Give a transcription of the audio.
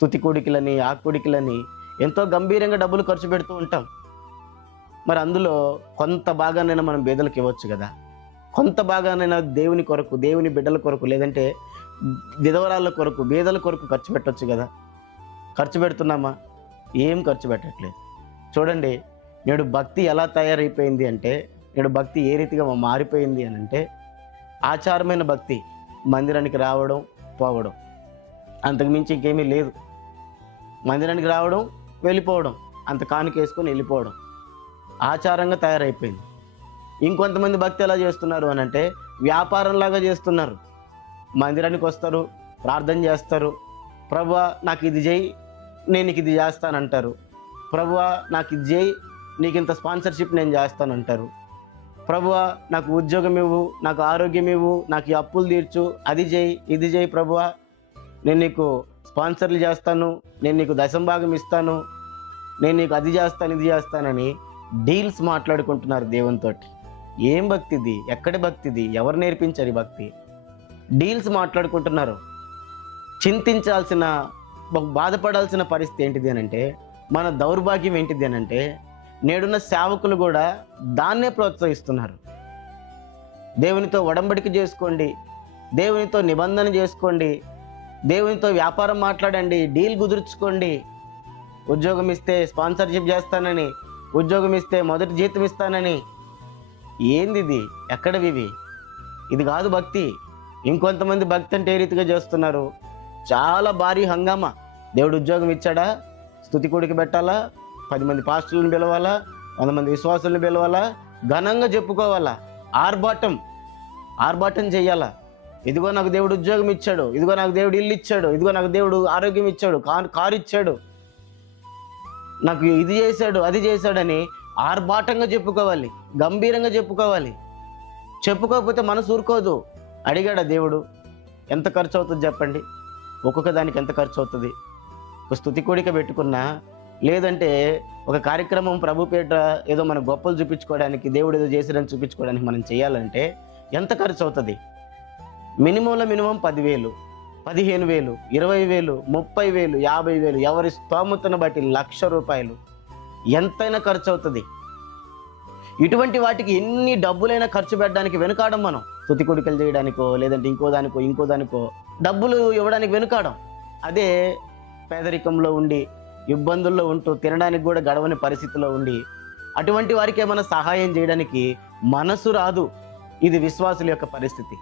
స్తుతి కూడికలని, ఆ కూడికలని ఎంతో గంభీరంగా డబ్బులు ఖర్చు పెడుతూ ఉంటాం. మరి అందులో కొంత భాగాన్నైనా మనం బీదలకు ఇవ్వచ్చు కదా! కొంత భాగాన్నైనా దేవుని కొరకు, దేవుని బిడ్డల కొరకు, లేదంటే విధవరాళ్ళ కొరకు, బీదల కొరకు ఖర్చు పెట్టొచ్చు కదా! ఖర్చు పెడుతున్నామా? ఏం ఖర్చు పెట్టట్లేదు. చూడండి, నేడు భక్తి ఎలా తయారైపోయింది అంటే, నేడు భక్తి ఏ రీతిగా మారిపోయింది అనంటే, ఆచారమైన భక్తి. మందిరానికి రావడం, పోవడం. అంతకు మించి ఇంకేమీ లేదు. మందిరానికి రావడం, వెళ్ళిపోవడం. అంత కానుకేసుకొని వెళ్ళిపోవడం. ఆచారంగా తయారైపోయింది. ఇంకొంతమంది భక్తి ఎలా చేస్తున్నారు అనంటే, వ్యాపారంలాగా చేస్తున్నారు. మందిరానికి వస్తారు, ప్రార్థన చేస్తారు. ప్రభువా నాకు ఇది చేయి, నేను నీకు ఇది చేస్తానంటారు. ప్రభువా నాకు ఇది చేయి, నీకు ఇంత స్పాన్సర్షిప్ నేను చేస్తానంటారు. ప్రభువా నాకు ఉద్యోగం ఇవ్వు, నాకు ఆరోగ్యం ఇవ్వు, నాకు ఈ అప్పులు తీర్చు, అది చేయి, ఇది చేయి ప్రభువా, నేను నీకు స్పాన్సర్లు చేస్తాను, నేను నీకు దశంభాగం ఇస్తాను, నేను నీకు అది చేస్తాను, ఇది చేస్తానని డీల్స్ మాట్లాడుకుంటున్నారు దేవునితోటి. ఏం భక్తి ఇది? ఎక్కడి భక్తి ఇది? ఎవరు నేర్పించారు ఈ భక్తి? డీల్స్ మాట్లాడుకుంటున్నారు. చింతించాల్సిన, బాధపడాల్సిన పరిస్థితి ఏంటిది అనంటే, మన దౌర్భాగ్యం ఏంటిది అనంటే, నేడున్న సేవకులు కూడా దాన్నే ప్రోత్సహిస్తున్నారు. దేవునితో ఒడంబడిక చేసుకోండి, దేవునితో నిబంధన చేసుకోండి, దేవునితో వ్యాపారం మాట్లాడండి, డీల్ కుదుర్చుకోండి. ఉద్యోగం ఇస్తే స్పాన్సర్షిప్ చేస్తానని, ఉద్యోగం ఇస్తే మొదటి జీతం ఇస్తానని. ఏంది ఇది? ఎక్కడవివి? ఇది కాదు భక్తి. ఇంకొంతమంది భక్తి అంటే ఏ రీతిగా చేస్తున్నారు? చాలా భారీ హంగామా. దేవుడు ఉద్యోగం ఇచ్చాడా, స్తుతి కూడిక పెట్టాలా, 10 మంది పాస్టర్లను పిలవాలా, 100 మంది విశ్వాసులను పిలవాలా, ఘనంగా చెప్పుకోవాలా, ఆర్భాటం చెయ్యాలా. ఇదిగో నాకు దేవుడు ఉద్యోగం ఇచ్చాడు, ఇదిగో నాకు దేవుడు ఇల్లు ఇచ్చాడు, ఇదిగో నాకు దేవుడు ఆరోగ్యం ఇచ్చాడు, కారు ఇచ్చాడు, నాకు ఇది చేశాడు, అది చేశాడని ఆర్భాటంగా చెప్పుకోవాలి, గంభీరంగా చెప్పుకోవాలి. చెప్పుకోకపోతే మనసు ఊరుకోదు. అడిగాడా దేవుడు? ఎంత ఖర్చు అవుతుంది చెప్పండి? ఒక్కొక్క దానికి ఎంత ఖర్చు అవుతుంది? ఒక స్తుతి కూడిక పెట్టుకున్నా, లేదంటే ఒక కార్యక్రమం ప్రభు పేట ఏదో మన గొప్పలు చూపించుకోవడానికి, దేవుడు ఏదో చేశాడని చూపించుకోవడానికి మనం చేయాలంటే ఎంత ఖర్చు అవుతుంది? మినిమం 10,000, 15,000, 20,000, 30,000, 50,000, ఎవరి స్తోమతను బట్టి ₹1,00,000 ఎంతైనా ఖర్చు అవుతుంది. ఇటువంటి వాటికి ఎన్ని డబ్బులైనా ఖర్చు పెట్టడానికి వెనుకాడం మనం. స్తుతి కూడికలు చేయడానికో, లేదంటే ఇంకో దానికో డబ్బులు ఇవ్వడానికి వెనుకాడం. అదే పేదరికంలో ఉండి, ఇబ్బందుల్లో ఉంటూ, తినడానికి కూడా గడవని పరిస్థితిలో ఉండి, అటువంటి వారికి ఏమైనా సహాయం చేయడానికి మనసు రాదు. ఇది విశ్వాసుల యొక్క పరిస్థితి.